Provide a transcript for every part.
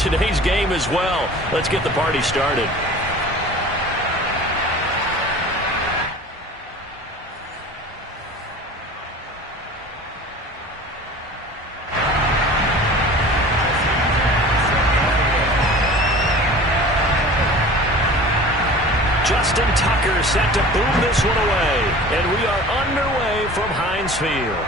today's game as well. Let's get the party started. Justin Tucker set to boom this one away. And we are underway from Heinz Field.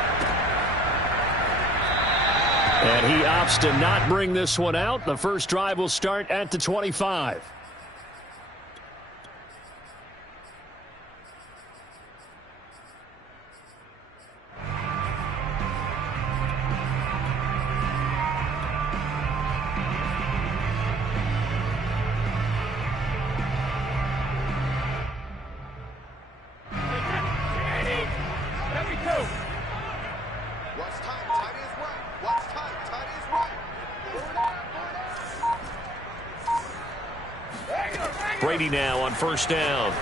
And he opts to not bring this one out. The first drive will start at the 25. Brady now on first down.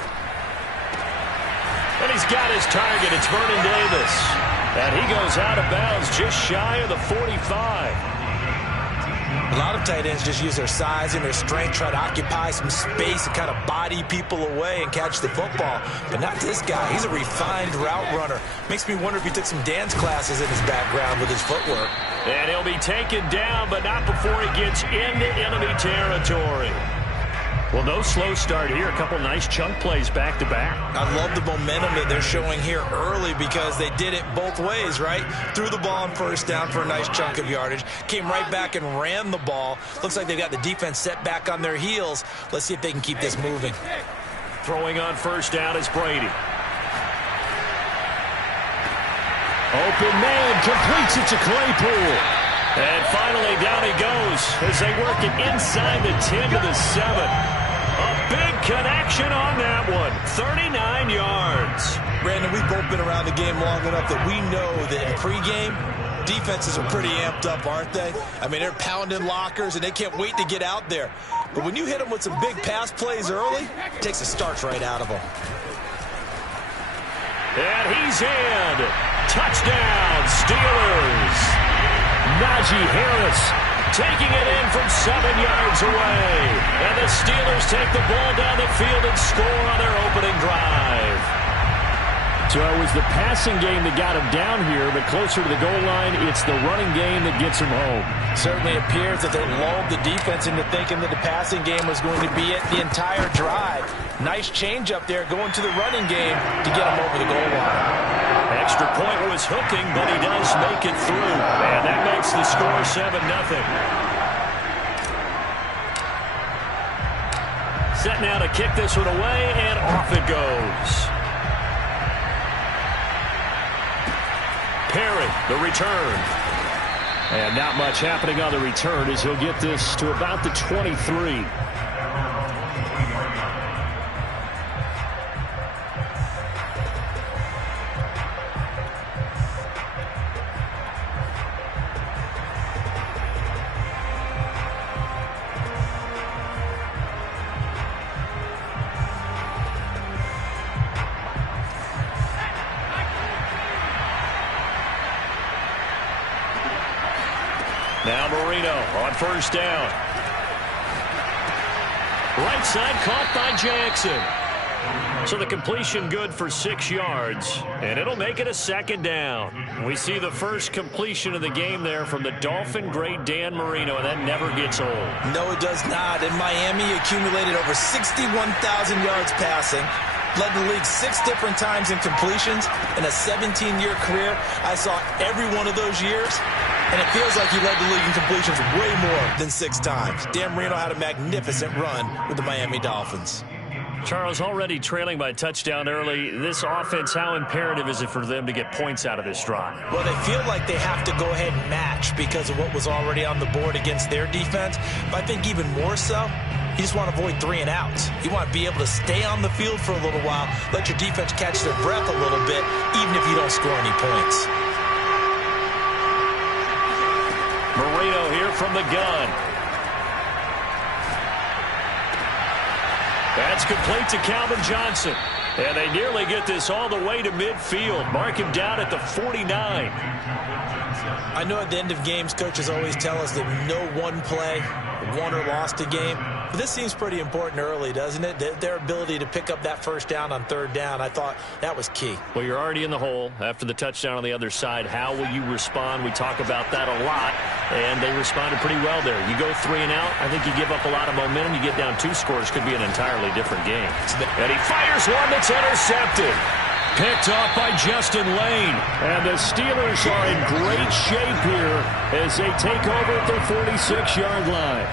And he's got his target. It's Vernon Davis. And he goes out of bounds just shy of the 45. A lot of tight ends just use their size and their strength, try to occupy some space and kind of body people away and catch the football. But not this guy. He's a refined route runner. Makes me wonder if he took some dance classes in his background with his footwork. And he'll be taken down, but not before he gets into enemy territory. Well, no slow start here. A couple nice chunk plays back-to-back. I love the momentum that they're showing here early because they did it both ways, right? Threw the ball on first down for a nice chunk of yardage. Came right back and ran the ball. Looks like they've got the defense set back on their heels. Let's see if they can keep this moving. Throwing on first down is Brady. Open man, completes it to Claypool. And finally, down he goes as they work it inside the 10 to the 7. A big connection on that one. 39 yards. Brandon, we've both been around the game long enough that we know that in pregame, defenses are pretty amped up, aren't they? I mean, they're pounding lockers, and they can't wait to get out there. But when you hit them with some big pass plays early, it takes the starch right out of them. And he's in. Touchdown, Steelers. Najee Harris taking it in from 7 yards away. And the Steelers take the ball down the field and score on their opening drive. So it was the passing game that got him down here, but closer to the goal line, it's the running game that gets him home. Certainly appears that they lulled the defense into thinking that the passing game was going to be it the entire drive. Nice change up there going to the running game to get him over the goal line. Extra point was hooking, but he does make it through. And that makes the score 7-0. Set now to kick this one away, and off it goes. Perry, the return. And not much happening on the return as he'll get this to about the 23. Now Marino on first down. Right side caught by Jackson. So the completion good for 6 yards, and it'll make it a second down. We see the first completion of the game there from the Dolphin great Dan Marino, and that never gets old. No, it does not. In Miami, he accumulated over 61,000 yards passing. Led the league 6 different times in completions. In a 17-year career, I saw every one of those years, and it feels like he led the league in completions way more than 6 times. Dan Marino had a magnificent run with the Miami Dolphins. Charles, already trailing by touchdown early. This offense, how imperative is it for them to get points out of this drive? Well, they feel like they have to go ahead and match because of what was already on the board against their defense. But I think even more so, you just want to avoid 3 and outs. You want to be able to stay on the field for a little while, let your defense catch their breath a little bit, even if you don't score any points. Marino here from the gun. That's complete to Calvin Johnson. And they nearly get this all the way to midfield. Mark him down at the 49. I know at the end of games, coaches always tell us that no one play won or lost a game. But this seems pretty important early, doesn't it? Their ability to pick up that first down on third down, I thought that was key. Well, you're already in the hole after the touchdown on the other side. How will you respond? We talk about that a lot, and they responded pretty well there. You go 3 and out, I think you give up a lot of momentum. You get down 2 scores, could be an entirely different game. And he fires one that's intercepted. Picked off by Justin Lane. And the Steelers are in great shape here as they take over at their 46-yard line.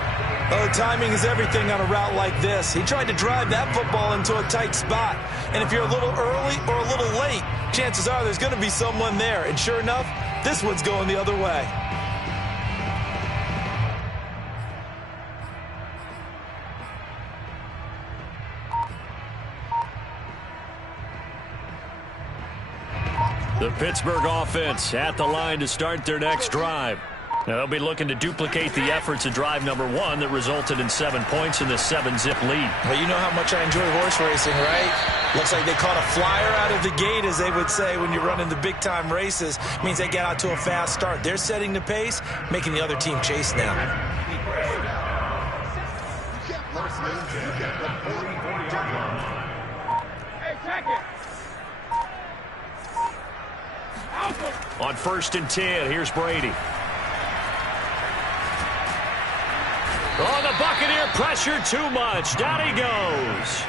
Oh, timing is everything on a route like this. He tried to drive that football into a tight spot. And if you're a little early or a little late, chances are there's going to be someone there. And sure enough, this one's going the other way. The Pittsburgh offense at the line to start their next drive. Now they'll be looking to duplicate the efforts of drive number 1 that resulted in 7 points in the 7-zip lead. Well, you know how much I enjoy horse racing, right? Looks like they caught a flyer out of the gate, as they would say when you're running the big-time races. It means they get out to a fast start. They're setting the pace, making the other team chase now. On 1st and 10, here's Brady. Oh, the Buccaneer pressure too much. Down he goes.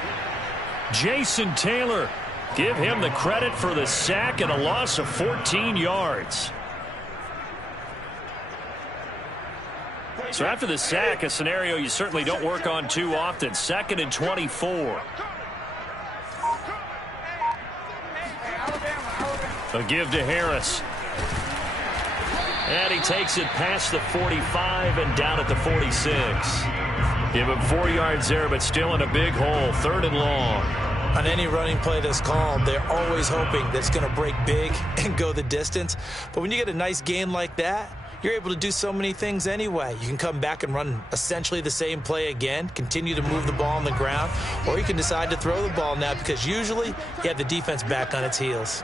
Jason Taylor. Give him the credit for the sack and a loss of 14 yards. So after the sack, a scenario you certainly don't work on too often. 2nd and 24. A give to Harris. And he takes it past the 45 and down at the 46. Give him 4 yards there, but still in a big hole. 3rd and long. On any running play that's called, they're always hoping that it's going to break big and go the distance. But when you get a nice gain like that, you're able to do so many things anyway. You can come back and run essentially the same play again, continue to move the ball on the ground, or you can decide to throw the ball now because usually you have the defense back on its heels.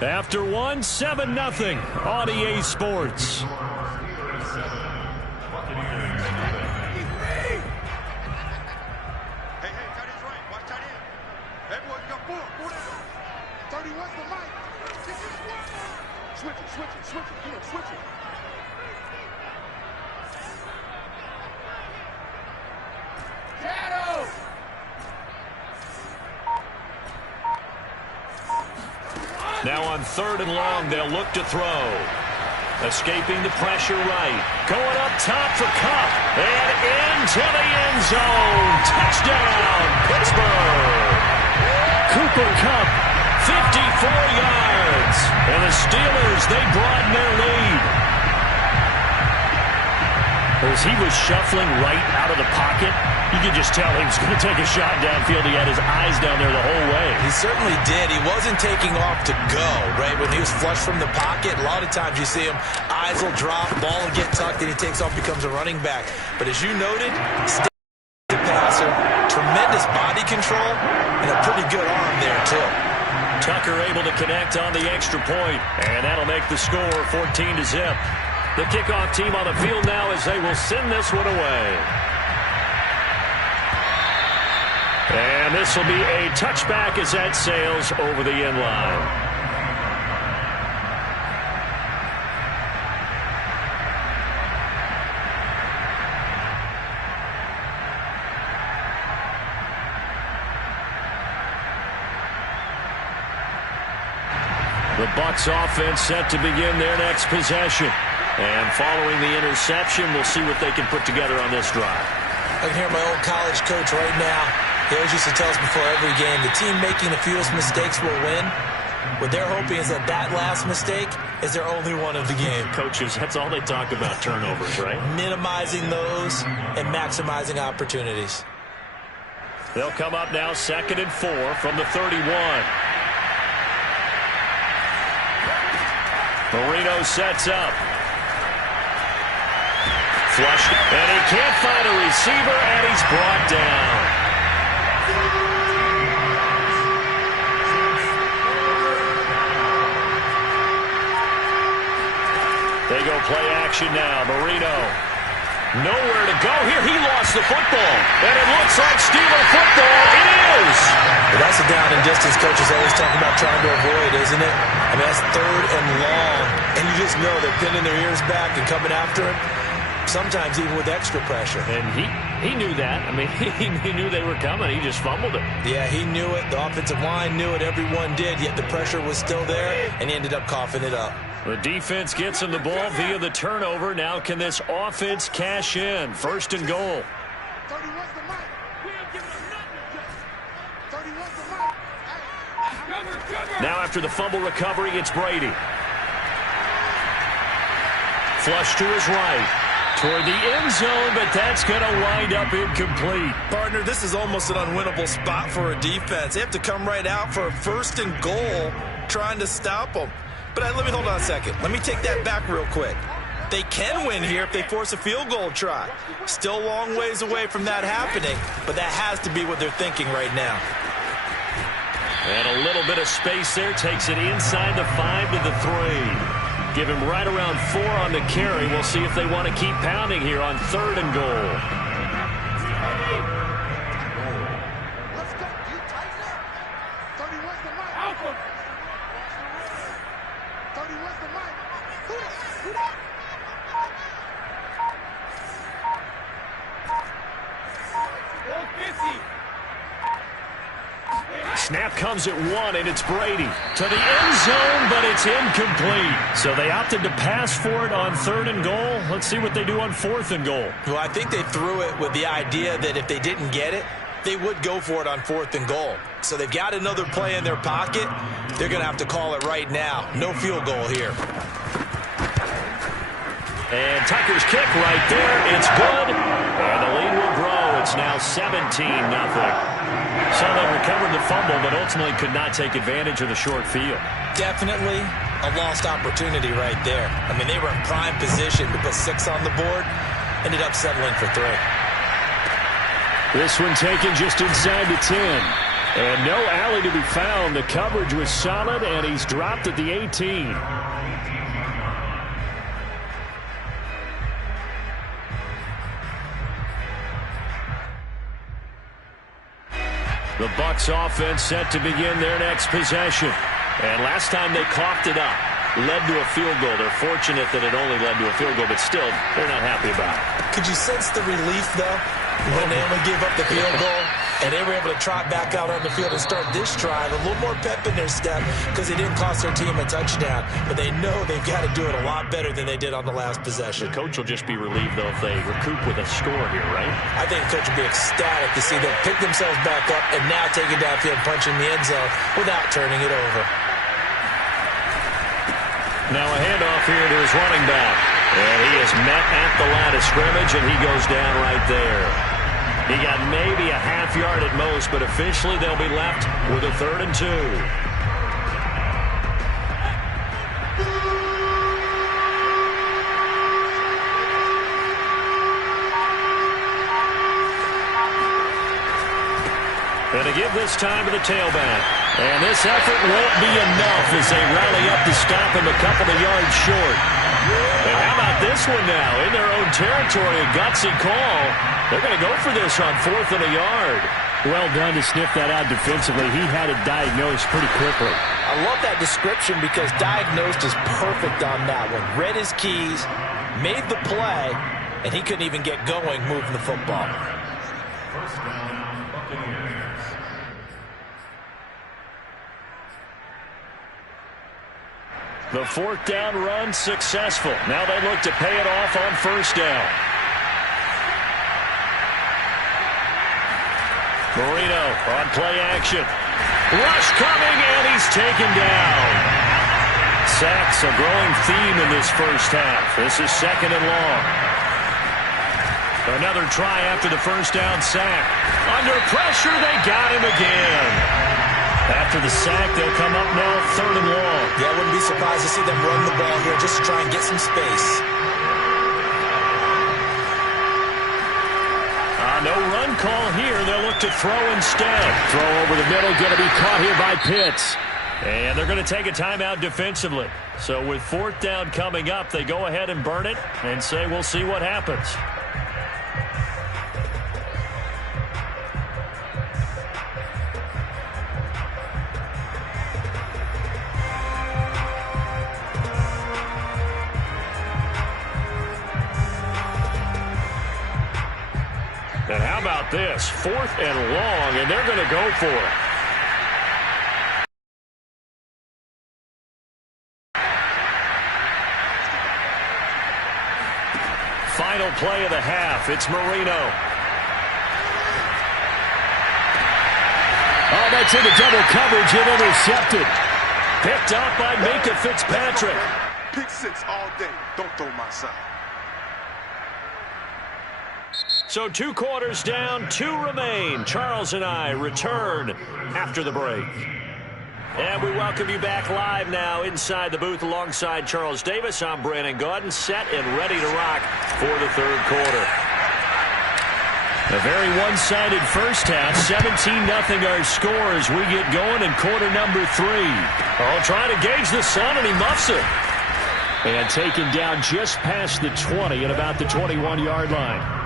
After 1, 7-0 on EA Sports. Now on 3rd and long, they'll look to throw. Escaping the pressure right. Going up top for Kupp. And into the end zone. Touchdown, Pittsburgh. Cooper Kupp, 54 yards. And the Steelers, they broaden their lead. As he was shuffling right out of the pocket, you could just tell he was going to take a shot downfield. He had his eyes down there the whole way. He certainly did. He wasn't taking off to go, right? When he was flush from the pocket, a lot of times you see him, eyes will drop, ball will get tucked, and he takes off, becomes a running back. But as you noted, passer, tremendous body control, and a pretty good arm there, too. Tucker able to connect on the extra point, and that'll make the score 14-0. The kickoff team on the field now as they will send this one away. And this will be a touchback as that sails over the end line. The Bucs offense set to begin their next possession. And following the interception, we'll see what they can put together on this drive. I can hear my old college coach right now. He always used to tell us before every game, the team making the fewest mistakes will win. What they're hoping is that that last mistake is their only one of the game. Coaches, that's all they talk about, turnovers, right? Minimizing those and maximizing opportunities. They'll come up now 2nd and 4 from the 31. Marino sets up. Flush, and he can't find a receiver, and he's brought down. They go play action now. Marino, nowhere to go here. He lost the football, and it looks like Steeler football. It is. Well, that's a down and distance coaches always talking about trying to avoid, isn't it? I mean, that's 3rd and long, and you just know they're pinning their ears back and coming after him. Sometimes even with extra pressure. And he knew that. I mean, he knew they were coming. He just fumbled it. Yeah, he knew it. The offensive line knew it. Everyone did, yet the pressure was still there, and he ended up coughing it up. The defense gets him the ball via the turnover. Now can this offense cash in? 1st and goal. Now after the fumble recovery, it's Brady. Flush to his right. Toward the end zone, but that's going to wind up incomplete. Partner, this is almost an unwinnable spot for a defense. They have to come right out for a 1st and goal trying to stop them. But let me hold on a second. Let me take that back real quick. They can win here if they force a field goal try. Still a long ways away from that happening, but that has to be what they're thinking right now. And a little bit of space there. Takes it inside the 5 to the 3. Give him right around 4 on the carry. We'll see if they want to keep pounding here on 3rd and goal. Let's go. You tighten up. 31's the mic. Alpha. 31's the mic. Who that? Snap comes at 1, and it's Brady to the end zone, but it's incomplete. So they opted to pass for it on 3rd and goal. Let's see what they do on 4th and goal. Well, I think they threw it with the idea that if they didn't get it, they would go for it on 4th and goal. So they've got another play in their pocket. They're going to have to call it right now. No field goal here. And Tucker's kick right there. It's good. And the lead will grow. It's now 17-0. So they recovered the fumble, but ultimately could not take advantage of the short field. Definitely a lost opportunity right there. I mean, they were in prime position to put 6 on the board. Ended up settling for 3. This one taken just inside the 10. And no alley to be found. The coverage was solid, and he's dropped at the 18. The Bucs offense set to begin their next possession. And last time they coughed it up, led to a field goal. They're fortunate that it only led to a field goal, but still, they're not happy about it. Could you sense the relief, though, when they only gave up the field goal? And they were able to trot back out on the field and start this drive. A little more pep in their step because it didn't cost their team a touchdown. But they know they've got to do it a lot better than they did on the last possession. The coach will just be relieved, though, if they recoup with a score here, right? I think the coach will be ecstatic to see them pick themselves back up and now take it downfield, punching the end zone without turning it over. Now a handoff here to his running back. And he is met at the line of scrimmage, and he goes down right there. He got maybe a half yard at most, but officially they'll be left with a 3rd and 2. And to give this time to the tailback. And this effort won't be enough as they rally up to stop him a couple of yards short. And how about this one now? In their own territory, a gutsy call. They're going to go for this on 4th and a yard. Well done to sniff that out defensively. He had it diagnosed pretty quickly. I love that description because diagnosed is perfect on that one. Read his keys, made the play, and he couldn't even get going moving the football. First down, Buccaneers. The 4th down run successful. Now they look to pay it off on 1st down. Marino on play action. Rush coming, and he's taken down. Sacks a growing theme in this first half. This is 2nd and long. Another try after the 1st down sack. Under pressure, they got him again. After the sack, they'll come up now 3rd and long. Yeah, I wouldn't be surprised to see them run the ball here just to try and get some space. No run call here. They'll look to throw instead. Throw over the middle, going to be caught here by Pitts. And they're going to take a timeout defensively. So with 4th down coming up, they go ahead and burn it and say we'll see what happens. And how about this? 4th and long, and they're going to go for it. Final play of the half. It's Marino. Oh, that's into double coverage and intercepted. Picked up by Minkah Fitzpatrick. Pick 6 all day. Don't throw my side. So 2 quarters down, 2 remain. Charles and I return after the break. And we welcome you back live now inside the booth alongside Charles Davis. I'm Brandon Gaudin, set and ready to rock for the 3rd quarter. A very one-sided first half, 17-0 our score as we get going in quarter number 3. Oh, trying to gauge the sun, and he muffs it. And taken down just past the 20 at about the 21-yard line.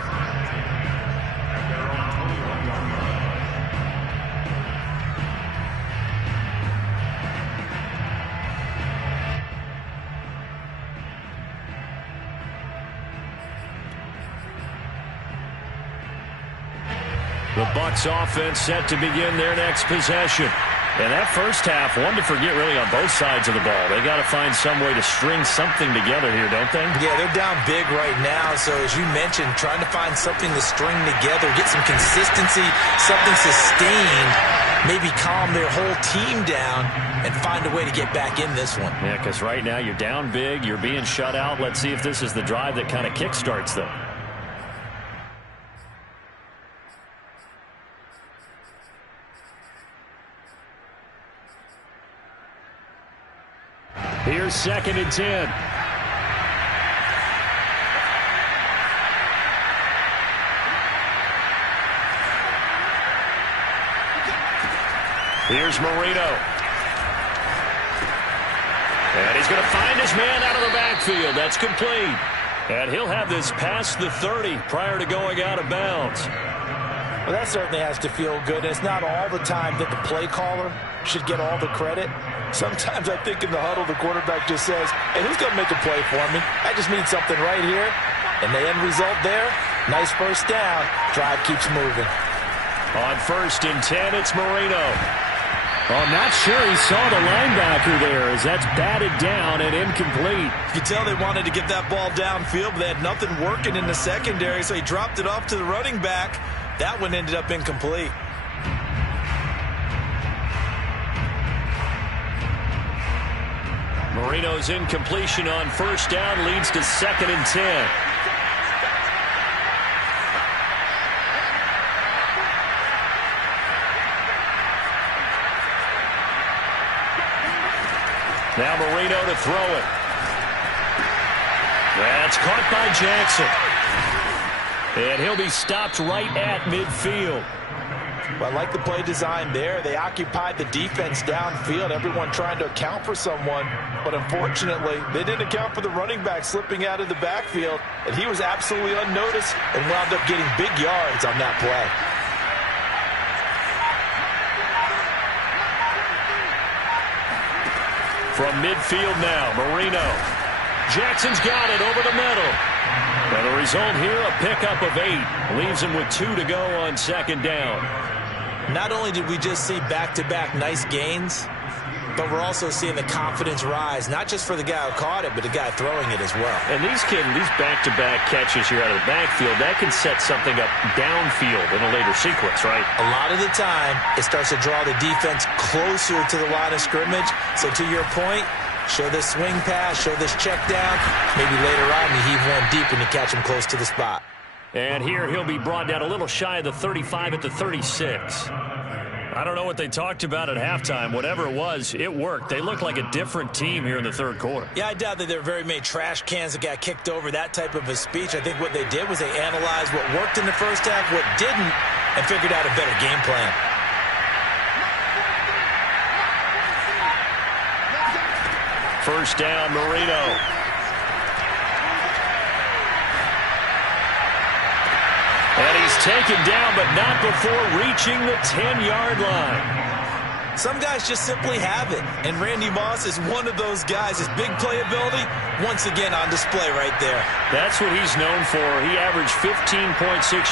The Bucs offense set to begin their next possession. And that first half, one to forget really on both sides of the ball. They got to find some way to string something together here, don't they? Yeah, they're down big right now. So as you mentioned, trying to find something to string together, get some consistency, something sustained, maybe calm their whole team down and find a way to get back in this one. Yeah, because right now you're down big, you're being shut out. Let's see if this is the drive that kind of kickstarts them. Here's 2nd and 10. Here's Marino. And he's going to find his man out of the backfield. That's complete. And he'll have this past the 30 prior to going out of bounds. Well, that certainly has to feel good. It's not all the time that the play caller should get all the credit. Sometimes I think in the huddle, the quarterback just says, hey, who's going to make a play for me? I just need something right here. And the end result there, nice first down. Drive keeps moving. On 1st and 10, it's Marino. Well, I'm not sure he saw the linebacker there as that's batted down and incomplete. You can tell they wanted to get that ball downfield, but they had nothing working in the secondary, so he dropped it off to the running back. That one ended up incomplete. Marino's incompletion on 1st down leads to 2nd and 10. Now Marino to throw it. That's caught by Jackson. And he'll be stopped right at midfield. Well, I like the play design there. They occupied the defense downfield, everyone trying to account for someone. But unfortunately, they didn't account for the running back slipping out of the backfield. And he was absolutely unnoticed and wound up getting big yards on that play. From midfield now, Marino. Jackson's got it over the middle. And the result here, a pickup of 8. Leaves him with 2 to go on 2nd down. Not only did we just see back-to-back nice gains, but we're also seeing the confidence rise, not just for the guy who caught it, but the guy throwing it as well. And these back-to-back catches here out of the backfield, that can set something up downfield in a later sequence, right? A lot of the time, it starts to draw the defense closer to the line of scrimmage. So to your point, show this swing pass, show this check down. Maybe later on you heave one deep and you catch him close to the spot. And here he'll be brought down a little shy of the 35 at the 36. I don't know what they talked about at halftime. Whatever it was, it worked. They looked like a different team here in the third quarter. Yeah, I doubt that there were very many trash cans that got kicked over, that type of a speech. I think what they did was they analyzed what worked in the first half, what didn't, and figured out a better game plan. First down, Marino. And he's taken down, but not before reaching the 10-yard line. Some guys just simply have it, and Randy Moss is one of those guys. His big playability, once again on display right there. That's what he's known for. He averaged 15.6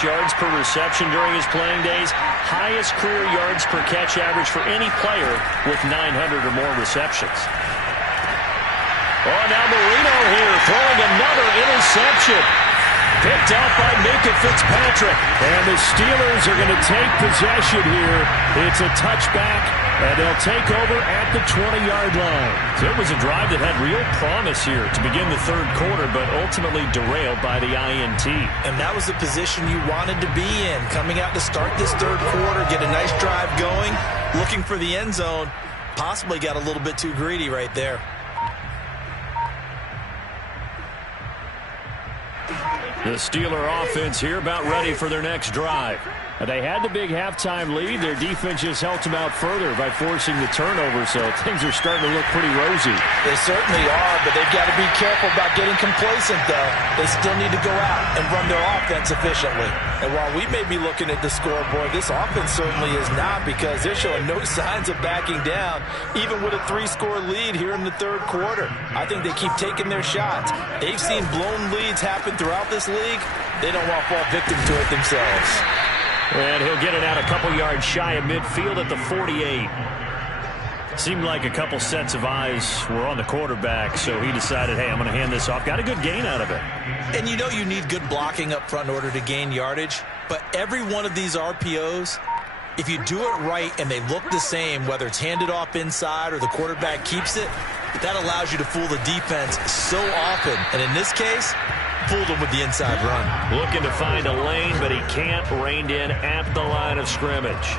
yards per reception during his playing days. Highest career yards per catch average for any player with 900 or more receptions. Oh, now Marino here throwing another interception. Picked out by Minkah Fitzpatrick. And the Steelers are going to take possession here. It's a touchback, and they'll take over at the 20-yard line. So it was a drive that had real promise here to begin the third quarter, but ultimately derailed by the INT. And that was the position you wanted to be in. Coming out to start this third quarter, get a nice drive going, looking for the end zone. Possibly got a little bit too greedy right there. The Steeler offense here about ready for their next drive. They had the big halftime lead. Their defense just helped them out further by forcing the turnover, so things are starting to look pretty rosy. They certainly are, but they've got to be careful about getting complacent, though. They still need to go out and run their offense efficiently. And while we may be looking at the scoreboard, this offense certainly is not, because they're showing no signs of backing down, even with a 3-score lead here in the third quarter. I think they keep taking their shots. They've seen blown leads happen throughout this league. They don't want to fall victim to it themselves. And he'll get it out a couple yards shy of midfield at the 48. Seemed like a couple sets of eyes were on the quarterback, so he decided, hey, I'm going to hand this off. Got a good gain out of it. And you know you need good blocking up front in order to gain yardage, but every one of these RPOs, if you do it right and they look the same, whether it's handed off inside or the quarterback keeps it, that allows you to fool the defense so often. And in this case, fooled him with the inside run. Looking to find a lane, but he can't. Reined in at the line of scrimmage.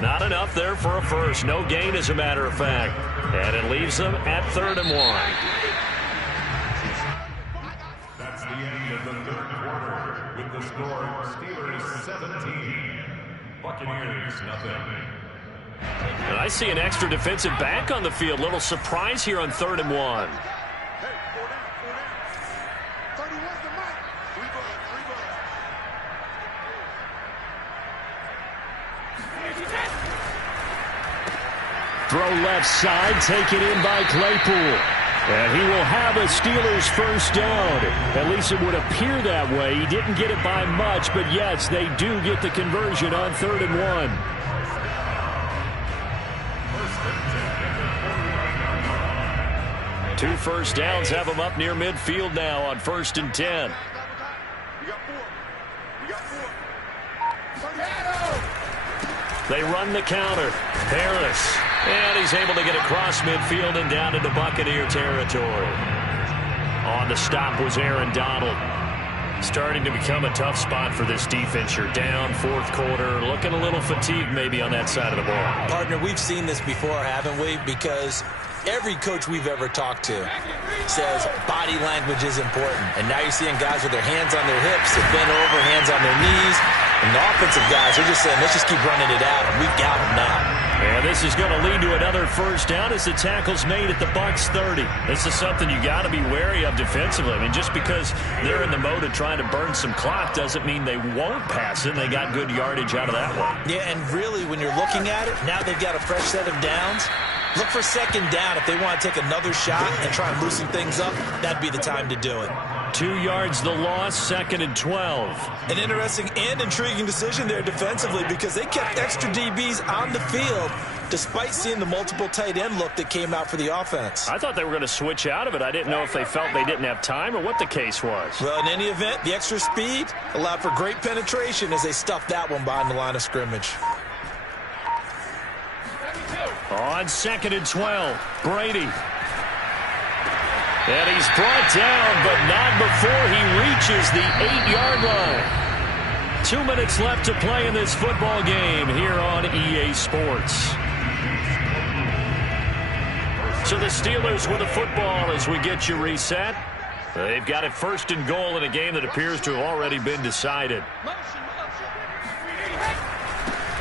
Not enough there for a first. No gain, as a matter of fact. And it leaves them at 3rd and 1. That's the end of the third quarter with the score Steelers 17, Buccaneers nothing. And I see an extra defensive back on the field. Little surprise here on 3rd and 1. Throw left side, taken in by Claypool. And he will have a Steelers first down. At least it would appear that way. He didn't get it by much, but yes, they do get the conversion on 3rd and 1. 2 first downs have them up near midfield now on 1st and 10. They run the counter. Harris. And he's able to get across midfield and down into Buccaneer territory. On the stop was Aaron Donald. Starting to become a tough spot for this defense. You're down 4th quarter. Looking a little fatigued maybe on that side of the ball. Partner, we've seen this before, haven't we? Because every coach we've ever talked to says body language is important. And now you're seeing guys with their hands on their hips, they're bent over, hands on their knees. And the offensive guys are just saying, let's just keep running it out, and we've got them now. And this is going to lead to another first down as the tackle's made at the Bucs 30. This is something you got to be wary of defensively. I mean, just because they're in the mode of trying to burn some clock doesn't mean they won't pass it. They got good yardage out of that one. Yeah, and really, when you're looking at it, now they've got a fresh set of downs. Look for 2nd down. If they want to take another shot and try and loosen things up, that'd be the time to do it. 2 yards the loss, 2nd and 12. An interesting and intriguing decision there defensively, because they kept extra DBs on the field despite seeing the multiple tight end look that came out for the offense. I thought they were going to switch out of it. I didn't know if they felt they didn't have time or what the case was. Well, in any event, the extra speed allowed for great penetration as they stuffed that one behind the line of scrimmage. On 2nd and 12, Brady. And he's brought down, but not before he reaches the 8-yard line. 2 minutes left to play in this football game here on EA Sports. So the Steelers with the football as we get you reset. They've got it 1st and goal in a game that appears to have already been decided.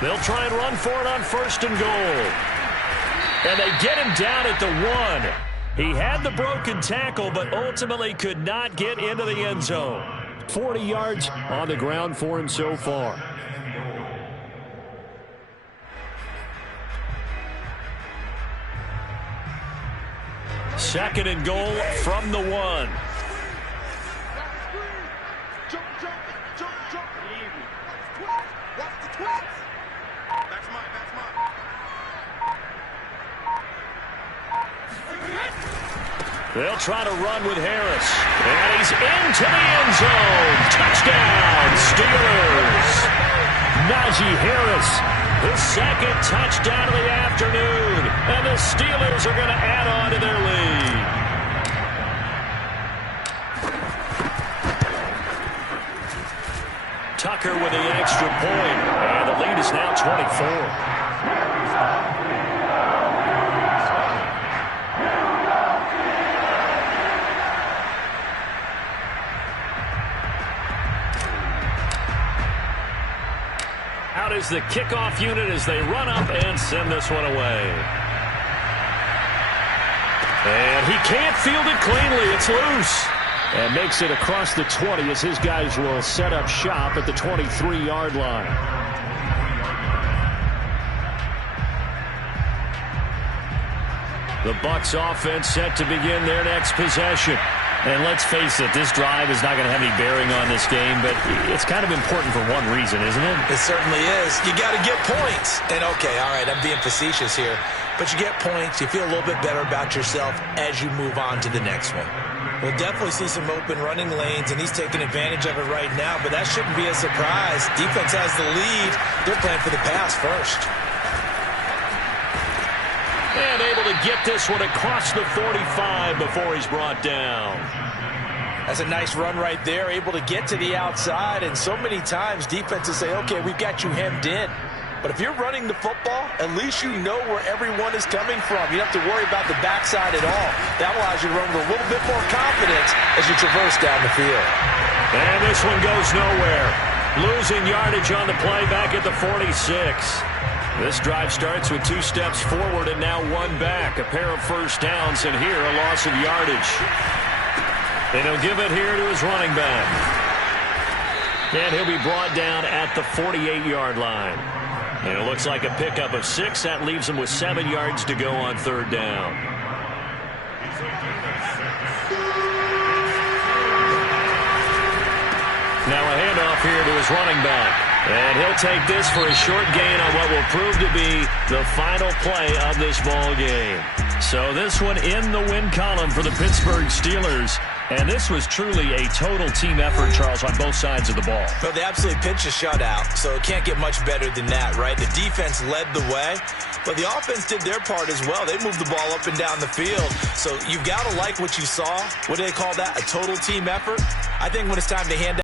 They'll try and run for it on 1st and goal. And they get him down at the 1. He had the broken tackle, but ultimately could not get into the end zone. 40 yards on the ground for him so far. Second and goal from the 1. They'll try to run with Harris. And he's into the end zone. Touchdown, Steelers. Najee Harris, his 2nd touchdown of the afternoon. And the Steelers are going to add on to their lead. Tucker with the extra point. And the lead is now 24. Out is the kickoff unit as they run up and send this one away. And he can't field it cleanly. It's loose. And makes it across the 20 as his guys will set up shop at the 23-yard line. The Bucs offense set to begin their next possession. And let's face it, this drive is not going to have any bearing on this game, but it's kind of important for one reason, isn't it? It certainly is. You got to get points. And, okay, all right, I'm being facetious here. But you get points, you feel a little bit better about yourself as you move on to the next one. We'll definitely see some open running lanes, and he's taking advantage of it right now, but that shouldn't be a surprise. Defense has the lead. They're playing for the pass first. And able to get this one across the 45 before he's brought down. That's a nice run right there, able to get to the outside, and so many times defenses say, okay, we've got you hemmed in. But if you're running the football, at least you know where everyone is coming from. You don't have to worry about the backside at all. That allows you to run with a little bit more confidence as you traverse down the field. And this one goes nowhere. Losing yardage on the play back at the 46. This drive starts with 2 steps forward and now 1 back. A pair of first downs, and here a loss of yardage. And he'll give it here to his running back. And he'll be brought down at the 48-yard line. And it looks like a pickup of 6. That leaves him with 7 yards to go on 3rd down. Now a handoff here to his running back. And he'll take this for a short gain on what will prove to be the final play of this ball game. So this one in the win column for the Pittsburgh Steelers. And this was truly a total team effort, Charles, on both sides of the ball. Well, they absolutely pitched a shutout, so it can't get much better than that, right? The defense led the way, but the offense did their part as well. They moved the ball up and down the field. So you've got to like what you saw. What do they call that? A total team effort? I think when it's time to hand out